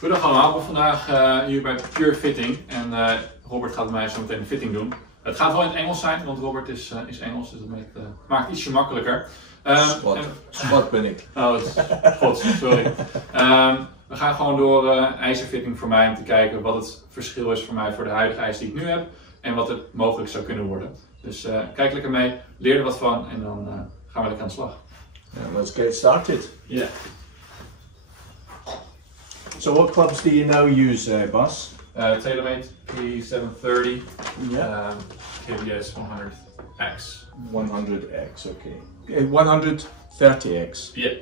Goedendag allemaal, we vandaag hier bij Puur Fitting en Robert gaat mij zo meteen de fitting doen. Het gaat wel in het Engels zijn, want Robert is Engels, dus dat maakt het ietsje makkelijker. Zwart ben ik. Oh, god, sorry. We gaan gewoon door ijzerfitting voor mij om te kijken wat het verschil is voor mij voor de huidige ijzer die ik nu heb en wat het mogelijk zou kunnen worden. Dus kijk lekker mee, leer er wat van en dan gaan we lekker aan de slag. Yeah, let's get started. Yeah. So what clubs do you now use, Bas? TaylorMade P730, Yeah. KBS 100X. 100X, okay. 130X. Yeah,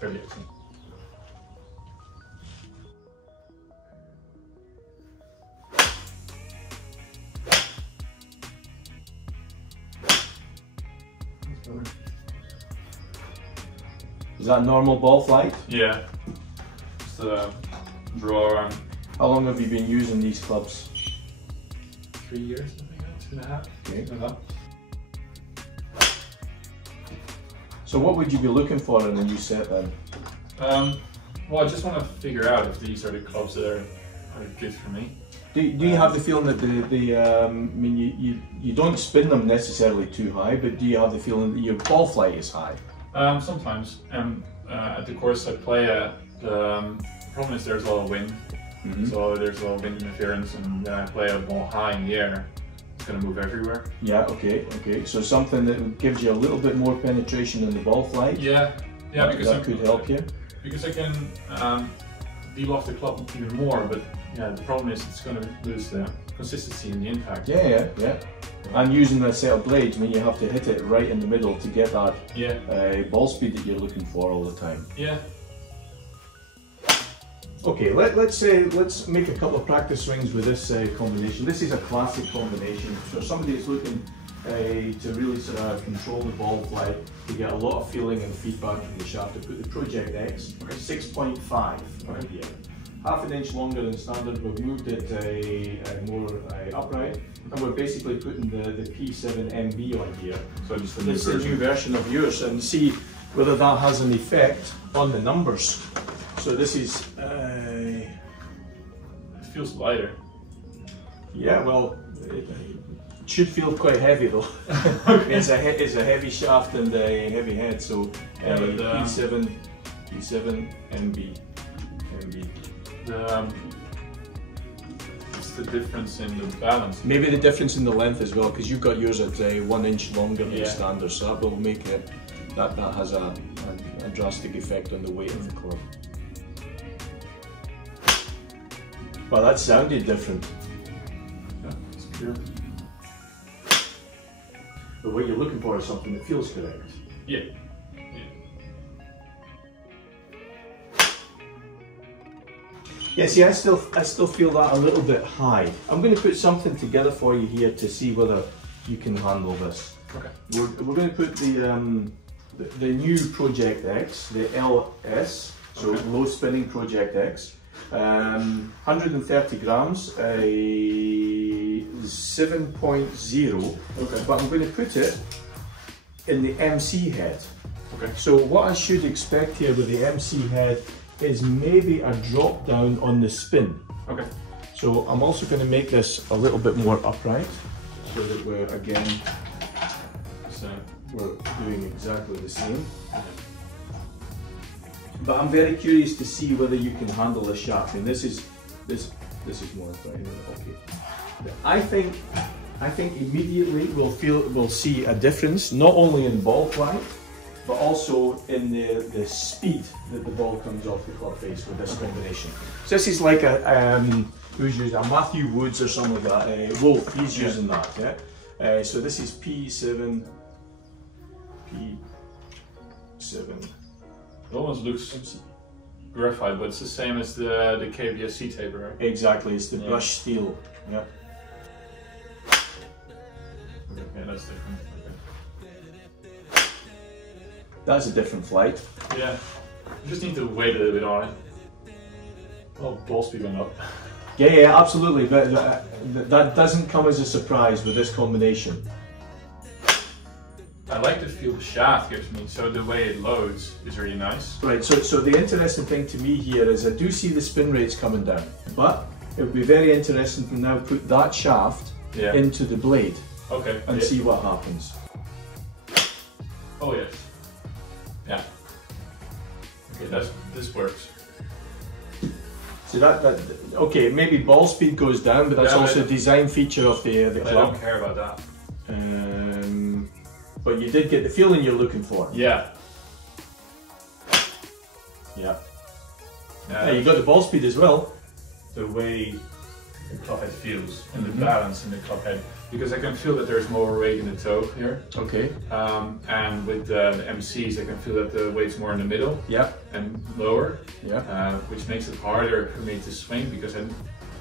30X. Is that normal ball flight? Yeah, just draw around. How long have you been using these clubs? 3 years, I think, 2.5. Okay. So what would you be looking for in a new set then? Well, I just want to figure out if these are the clubs that are good for me. Do you have the feeling that I mean, you don't spin them necessarily too high, but do you have the feeling that your ball flight is high? Sometimes, and at the course I play at, the problem is there's a lot of wind. Mm-hmm. So there's a lot of wind interference, and when I play a ball high in the air, it's going to move everywhere. Yeah, okay. So something that gives you a little bit more penetration in the ball flight. Yeah, because that could help you. Because I can deal off the club even more, but yeah, the problem is it's going to lose the consistency in the impact. Yeah. And using a set of blades, I mean, you have to hit it right in the middle to get that ball speed that you're looking for all the time. Yeah. Okay, let's make a couple of practice swings with this combination. This is a classic combination for somebody that's looking to really sort of control the ball flight, to get a lot of feeling and feedback from the shaft. To put the Project X, 6.5 right here. Half an inch longer than standard. We've moved it more upright, and we're basically putting the P7MB on here. So just This is a new version of yours, and see whether that has an effect on the numbers. So this is. It feels lighter. Yeah, well, it should feel quite heavy though. It's a heavy shaft and a heavy head, so P7 MB. It's the difference in the balance. Maybe the difference in the length as well, because you've got yours at 1 inch longer than standard, so that will make it, that has a drastic effect on the weight of the club. Well, that sounded different. Yeah, it's pure. But what you're looking for is something that feels correct. Yeah. Yeah, see, I still feel that a little bit high. I'm going to put something together for you here to see whether you can handle this. Okay. We're going to put the new Project X, the LS, so low spinning Project X, 130 grams, 7.0. Okay. But I'm going to put it in the MC head. Okay. So what I should expect here with the MC head is maybe a drop down on the spin. Okay. So I'm also going to make this a little bit more upright, so that we're again we're doing exactly the same. But I'm very curious to see whether you can handle the shaft. And this is more upright. Okay. I think immediately we'll see a difference, not only in ball flight, but also in the speed that the ball comes off the club face with this combination. So this is like who's using a Matthew Woods or something like that. Wolf, he's using that. Yeah. So this is P7. It almost looks graphite, but it's the same as the KBS taper, right? Exactly, it's the brushed steel. Yeah. Okay, that's different. Okay. That's a different flight. Yeah. You just need to wait a little bit on it. Oh, ball speed went up. Yeah, absolutely. But that doesn't come as a surprise with this combination. I like the feel the shaft gives me, so the way it loads is really nice. Right, so the interesting thing to me here is I do see the spin rates coming down, but it would be very interesting to now put that shaft into the blade and see what happens. Oh yes. Yeah. Okay, this works. So okay, maybe ball speed goes down, but that's also a design feature of the club. I don't care about that. But you did get the feeling you're looking for. Yeah. Yeah. You got the ball speed as well. The way the club head feels and the balance in the club head, because I can feel that there's more weight in the toe here. Okay. And with the MCs, I can feel that the weight's more in the middle and lower, which makes it harder for me to swing, because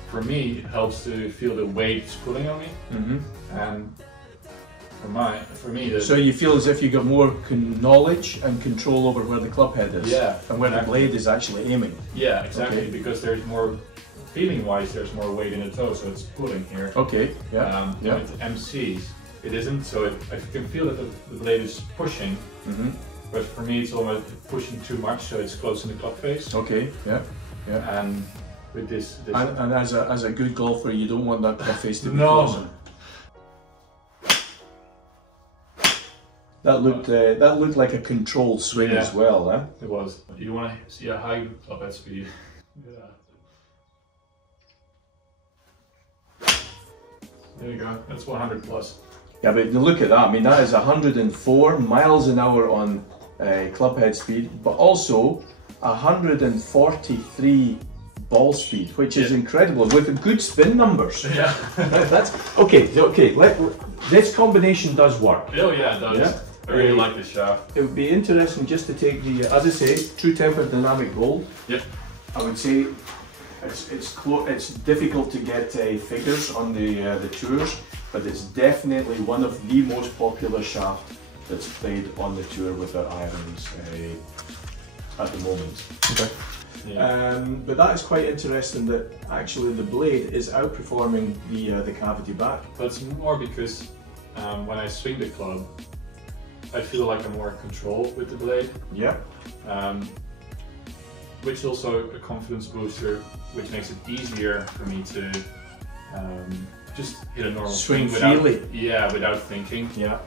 for me it helps to feel the weight pulling on me. And for me, so you feel as if you got more knowledge and control over where the club head is, and where the blade is actually aiming. Yeah, exactly, because there's more. Feeling-wise, there's more weight in the toe, so it's pulling here. Okay. With MCs, it isn't, so I can feel that the blade is pushing, but for me it's almost pushing too much, so it's close in the club face. Okay. Yeah. And with this and as a good golfer, you don't want that club face to be closing. That looked like a controlled swing as well, huh? It was. You want to see a high club head speed? There you go, that's 100 plus. Yeah, but look at that, I mean that is 104 miles an hour on club head speed, but also 143 ball speed, which is incredible, with good spin numbers. Yeah. That's okay, this combination does work. Oh yeah, it does. Yeah? I really like this shaft. It would be interesting just to take the, as I say, true tempered dynamic gold. Yep. I would say it's difficult to get figures on the tours, but it's definitely one of the most popular shafts that's played on the tour with our irons at the moment. Okay. Yeah. But that is quite interesting that actually the blade is outperforming the cavity back. But it's more because when I swing the club, I feel like I'm more in control with the blade. Yeah. Which is also a confidence booster, which makes it easier for me to just hit a normal swing freely. Without thinking. Yeah.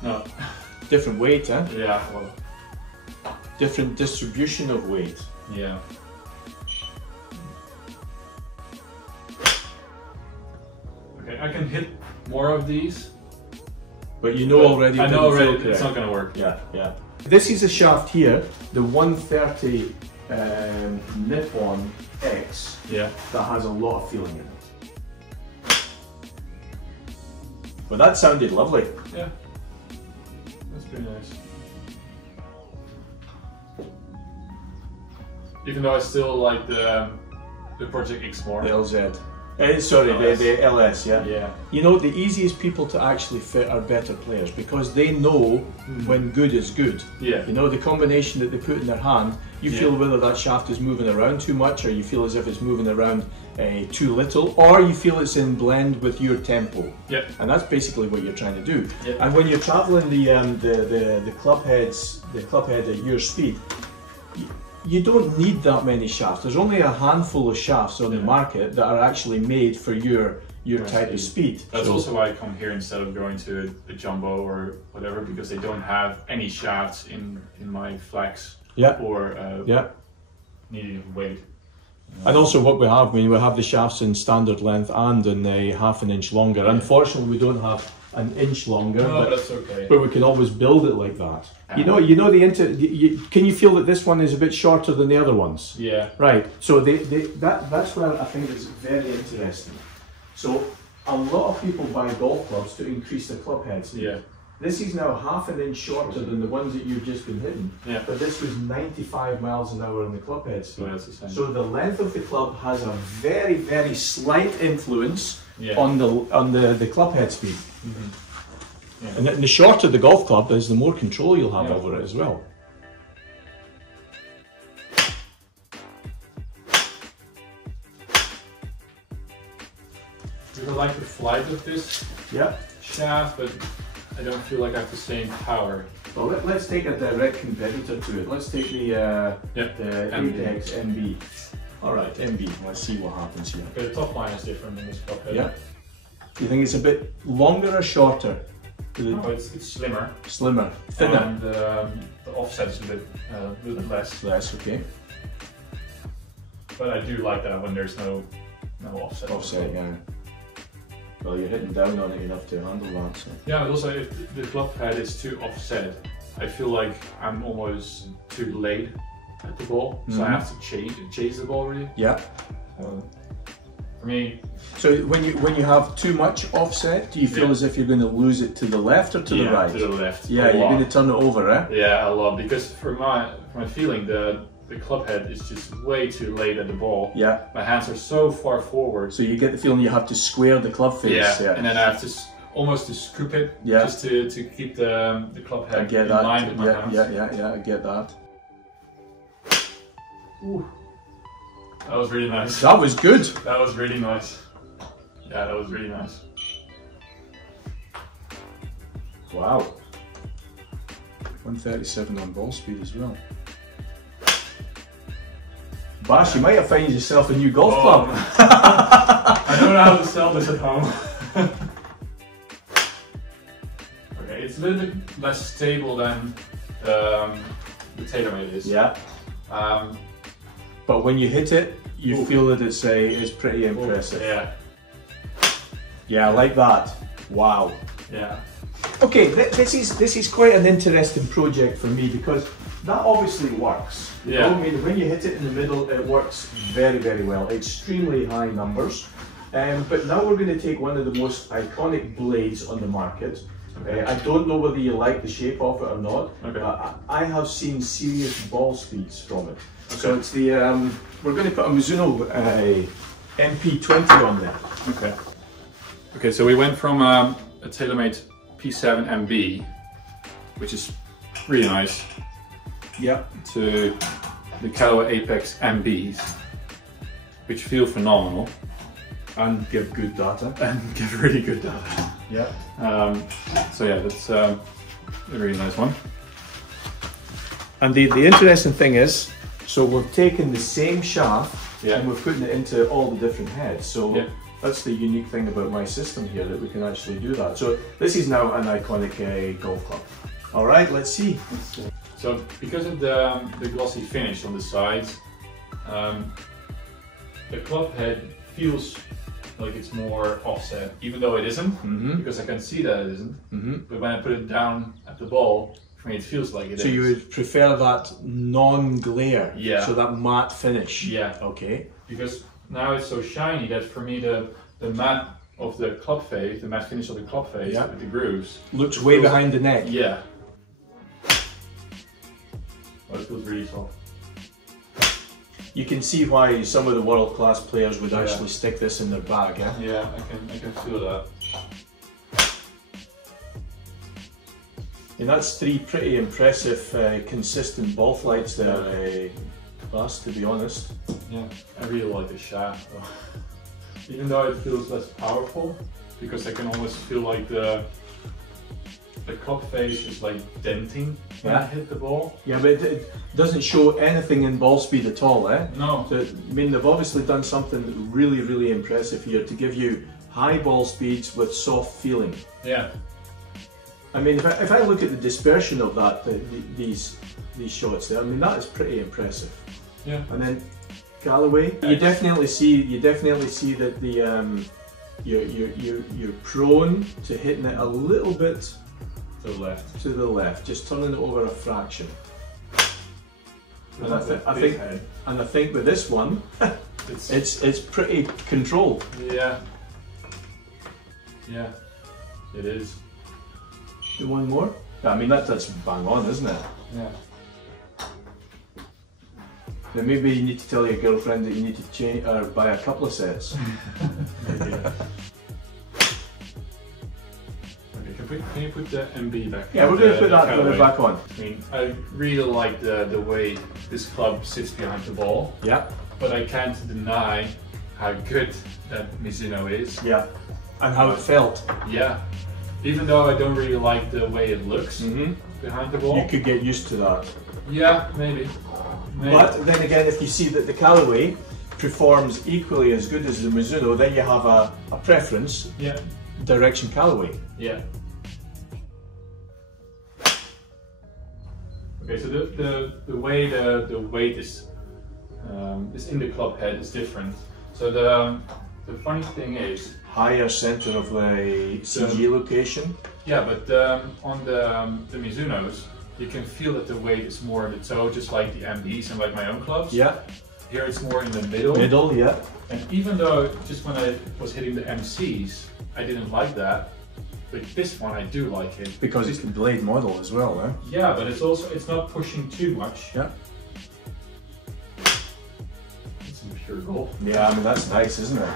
No. Different weight, huh? Yeah. Well. Different distribution of weight. Yeah. Okay, I can hit more of these. But you know already. I know already it's not going to work. Yeah. This is a shaft here, the 130 Nippon X. Yeah. That has a lot of feeling in it. But that sounded lovely. Yeah. That's pretty nice. Even though I still like the Project X more. The LZ. The LS, yeah. Yeah. You know, the easiest people to actually fit are better players, because they know when good is good. Yeah. You know, the combination that they put in their hand, you feel whether that shaft is moving around too much, or you feel as if it's moving around too little, or you feel it's in blend with your tempo. Yeah. And that's basically what you're trying to do. Yeah. And when you're traveling the club head at your speed, you don't need that many shafts. There's only a handful of shafts on the market that are actually made for your type of speed. That's also why I come here instead of going to a jumbo or whatever, because they don't have any shafts in my flex or needing weight. And also what we have the shafts in standard length and in a half an inch longer. Yeah. Unfortunately, we don't have an inch longer, but that's okay. But we can always build it like that. You know can you feel that this one is a bit shorter than the other ones? Yeah. Right. So that's where I think it's very interesting. So a lot of people buy golf clubs to increase their club heads. Yeah. This is now half an inch shorter than the ones that you've just been hitting. Yeah. But this was 95 miles an hour in the club head speed. So that's the same. So the length of the club has a very, very slight influence on the club head speed. Mm-hmm. Yeah. And the shorter the golf club is, the more control you'll have over it as well. because I like the flight of this shaft, but I don't feel like I have the same power. Well, let's take a direct competitor to it. Let's take the Apex MB. All right, MB. Let's see what happens here. Okay, the top line is different in this club head. Yeah. Do you think it's a bit longer or shorter? No, it's slimmer. Slimmer, thinner. And the offset is a little bit less. Less, okay. But I do like that when there's no offset. Offset, yeah. Well, you're hitting down on it enough to handle that. So. Yeah, but also if the club head is too offset, I feel like I'm almost too late at the ball, so I have to chase the ball really. Yeah. For me. So when you have too much offset, do you feel as if you're going to lose it to the left or to the right? To the left. Yeah, you're going to turn it over, eh? Yeah, a lot, because for my feeling, the club head is just way too late at the ball. Yeah. My hands are so far forward. So you get the feeling you have to square the club face. Yeah. And then I have to almost to scoop it, just to keep the club head in line with my hands. Yeah, I get that. Ooh. That was really nice. That was good. That was really nice. Yeah, that was really nice. Wow. 137 on ball speed as well. Bash, you might have found yourself a new golf club. I don't know how to sell this at home. Okay, it's a little bit less stable than the TaylorMade is. Yeah. But when you hit it, you feel that it's pretty impressive. Yeah. Yeah, I like that. Wow. Yeah. Okay, this is quite an interesting project for me because that obviously works. Yeah. I mean, when you hit it in the middle, it works very, very well. Extremely high numbers. But now we're going to take one of the most iconic blades on the market. Okay. I don't know whether you like the shape of it or not. Okay. I have seen serious ball speeds from it. Okay. So it's the we're going to put a Mizuno MP20 on there. Okay. Okay, so we went from a TaylorMade P7 MB, which is really nice. Yeah. To the Callaway Apex MBs, which feel phenomenal. And give good data. And give really good data. Yeah. So yeah, that's a really nice one. And the interesting thing is, so we've taken the same shaft and we're putting it into all the different heads. So that's the unique thing about my system here, that we can actually do that. So this is now an iconic golf club. All right, let's see. So because of the glossy finish on the sides, the club head feels like it's more offset, even though it isn't, because I can see that it isn't. But when I put it down at the ball, for me it feels like it is. So you would prefer that non-glare, so that matte finish? Yeah. Okay. Because now it's so shiny that for me the matte of the club face, the matte finish of the club face with the grooves, looks way behind the neck. Yeah. Oh, it feels really soft. You can see why some of the world-class players would actually stick this in their bag, eh? Yeah, I can feel that. And that's three pretty impressive, consistent ball flights there, Bas, to be honest. Yeah, I really like the shaft though. Even though it feels less powerful, because I can almost feel like the club face is like denting when I hit the ball. Yeah, but it doesn't show anything in ball speed at all, eh? No. So, I mean, they've obviously done something really, really impressive here to give you high ball speeds with soft feeling. Yeah. I mean, if I look at the dispersion of that, these shots there, I mean, that is pretty impressive. Yeah. And then Callaway, you definitely see that the you're prone to hitting it a little bit to the left. To the left, just turning it over a fraction. And I think with this one, it's pretty controlled. Yeah. Yeah, it is. Do one more? I mean, that's bang on, isn't it? Yeah. Then maybe you need to tell your girlfriend that you need to change or buy a couple of sets. Maybe. Okay, can you put the MB back? Yeah, we're going to put that back on. I mean, I really like the way this club sits behind the ball. Yeah. But I can't deny how good that Mizuno is. Yeah. And how it felt. Yeah. Even though I don't really like the way it looks behind the ball. You could get used to that. Yeah, maybe. But then again, if you see that the Callaway performs equally as good as the Mizuno, then you have a preference. Yeah. Direction Callaway. Yeah. Okay, so the way the weight is in the club head is different. So the funny thing is higher center of the CG location. Yeah, but on the Mizunos, you can feel that the weight is more in the toe, just like the MDs and like my own clubs. Yeah. Here it's more in the middle. Middle, yeah. And even though just when I was hitting the MCs, I didn't like that. But this one I do like it. Because it's the blade model as well, eh? Yeah, but it's not pushing too much. Yeah. It's some pure gold. Yeah, I mean that's nice, isn't it?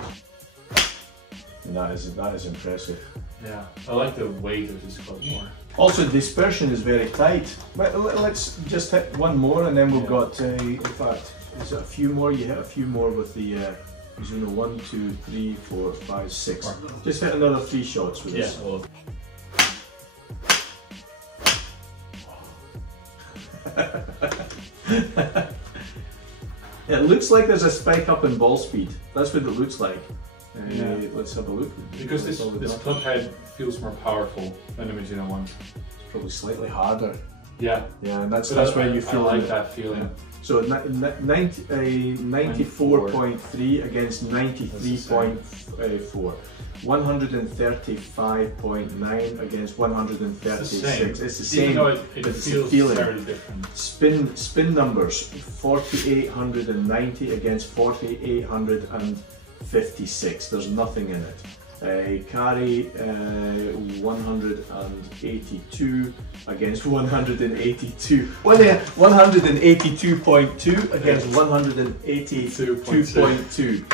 And that is impressive. Yeah, I like the weight of this club more. Also, dispersion is very tight. But let's just hit one more, and then we've got. In fact, is it a few more? You hit a few more with the Mizuno 1, 2, 3, 4, 5, 6. Just hit another 3 shots with this. It looks like there's a spike up in ball speed. That's what it looks like. Let's have a look. Because this club head feels more powerful than the Mizuno one. It's probably slightly harder. Yeah. Yeah, and that's where you feel I like that feeling. Yeah. So 94.3 against 93.4. 135.9 against 136. It's the same. Even though it feels very different. Spin numbers 4,890 against 4,856. There's nothing in it. Carry 182 against 182. 182.2 against 182.2.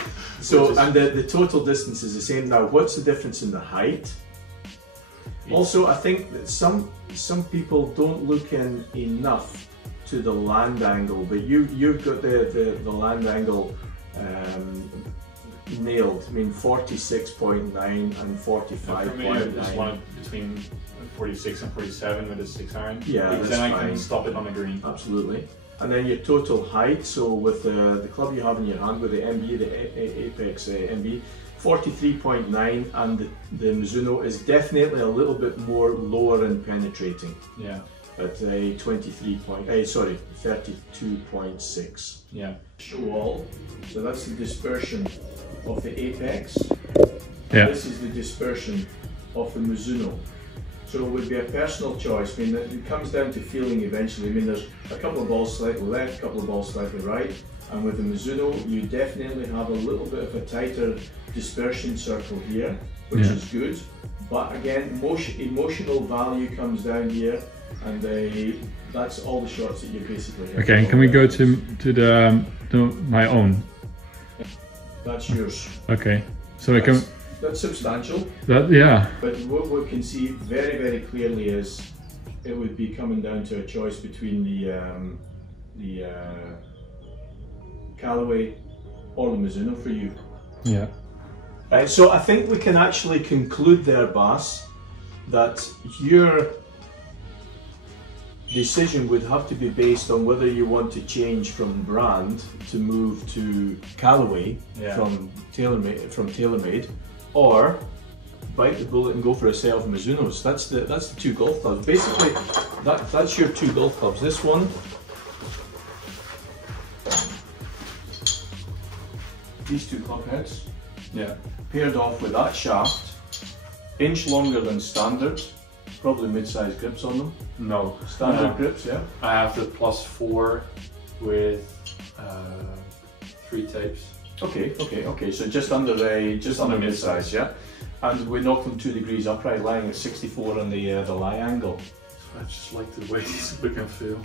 So, and the total distance is the same. Now, what's the difference in the height? Also, I think that some people don't look in enough to the land angle, but you've got the land angle nailed. I mean, 46.9 and 45.9. For me, I just wanted between 46 and 47 with a 6 iron. Yeah, because that's then I fine. can stop it on the green. Absolutely. And then your total height, so with the club you have in your hand, with the MB, the Apex MB, 43.9, and the Mizuno is definitely a little bit more lower and penetrating. Yeah. At 32.6. Yeah. Show all. So that's the dispersion of the Apex. Yeah. This is the dispersion of the Mizuno. So it would be a personal choice. I mean, it comes down to feeling eventually. I mean, there's a couple of balls slightly left, a couple of balls slightly right. And with the Mizuno, you definitely have a little bit of a tighter dispersion circle here, which is good. But again, emotional value comes down here, and that's all the shots that you basically have. Okay, can we go to my own? That's yours. Okay, so I can. That's substantial. Yeah. But what we can see very, very clearly is it would be coming down to a choice between the Callaway or the Mizuno for you. Yeah. So I think we can actually conclude there, Bas, that your decision would have to be based on whether you want to change from brand to move to Callaway from TaylorMade, or bite the bullet and go for a set of Mizunos. That's the 2 golf clubs. Basically, that's your 2 golf clubs. This one, these 2 club heads, paired off with that shaft, inch longer than standard, probably mid-size grips on them. No, standard grips, yeah. I have the +4 with 3 tapes. Okay. So just under mid-size, yeah. And we knocked them 2 degrees upright, lying at 64 on the lie angle. I just like the way these look and feel.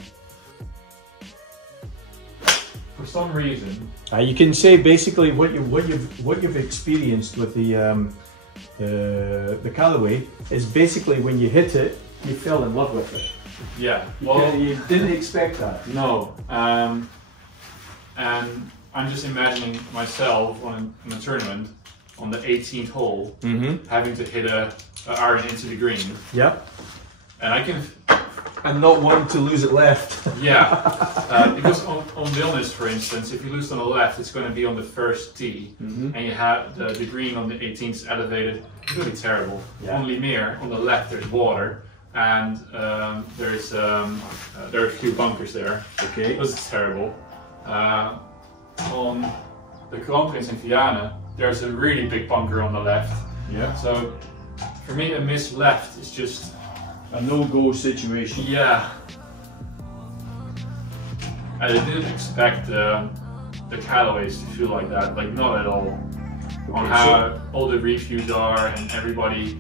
For some reason, you can say basically what you've experienced with the Callaway is basically when you hit it, you fell in love with it. Yeah. Well, you didn't expect that. No. And I'm just imagining myself in a tournament on the 18th hole, having to hit a iron into the green. Yeah. And not wanting to lose it left. Yeah, because on Vilnius, for instance, if you lose on the left, it's going to be on the first tee, and you have the green on the 18th elevated. It's really terrible. Yeah. On Limeer, on the left, there's water, and there are a few bunkers there. Okay. This is terrible. On the Kroonprins in Vianen, there's a really big bunker on the left. Yeah. So for me, a miss left is just a no-go situation. Yeah. I didn't expect the Callaways to feel like that, like not at all. Okay, on how all the reviews are, and everybody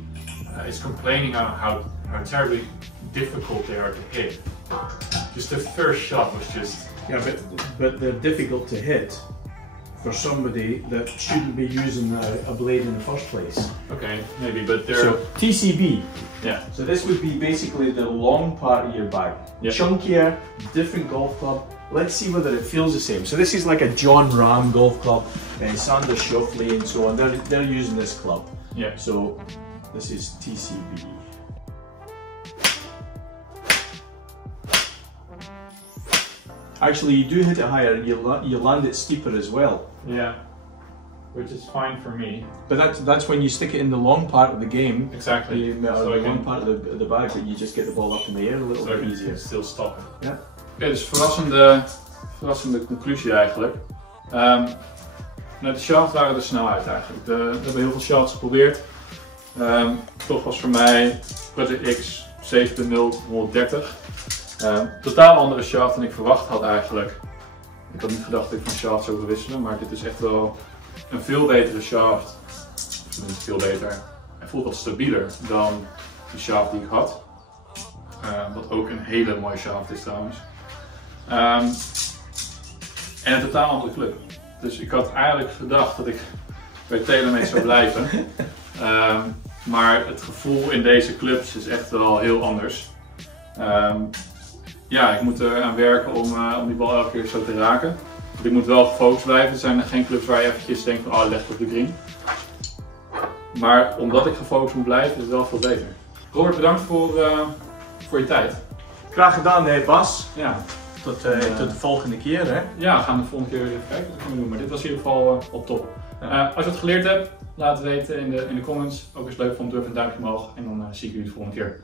is complaining on how terribly difficult they are to hit. Just the first shot was just... Yeah, but they're difficult to hit for somebody that shouldn't be using a blade in the first place. Okay, maybe, but they're... So, TCB. Yeah. So this would be basically the long part of your bag. Yep. Chunkier, different golf club. Let's see whether it feels the same. So this is like a John Ram golf club, and Sanders Shoffley and so on. They're using this club. Yeah. So this is TCB. Actually, you do hit it higher. You land it steeper as well. Yeah. Which is fine for me. But that's when you stick it in the long part of the game. Exactly. So the long part of the bag, but you just get the ball up in the air a little bit easier. Still stoppen. Ja. Oké, dus verrassende conclusie eigenlijk. De shafts waren er snel uit eigenlijk. We hebben heel veel shafts geprobeerd. Toch was voor mij Project X 7.0 130. Totaal andere shaft dan ik verwacht had eigenlijk. Ik had niet gedacht dat ik van shaft zou wisselen, maar dit is echt wel een veel betere shaft. Niet veel beter. Hij voelt wat stabieler dan de shaft die ik had. Wat ook een hele mooie shaft is trouwens. En een totaal andere club. Dus ik had eigenlijk gedacht dat ik bij TaylorMade zou blijven. Maar het gevoel in deze clubs is echt wel heel anders. Ja, ik moet er aan werken om die bal elke keer zo te raken. Ik moet wel gefocust blijven. Er zijn geen clubs waar je eventjes denkt van oh, leg op de green. Maar omdat ik gefocust moet blijven is het wel veel beter. Robert, bedankt voor je tijd. Graag gedaan, Bas. Ja. Tot de volgende keer, hè? Ja, we gaan de volgende keer weer even kijken wat we gaan doen. Maar dit was in ieder geval op top. Als je het geleerd hebt, laat het weten in de comments. Ook als het leuk vond, durf een duimpje omhoog. En dan zie ik jullie de volgende keer.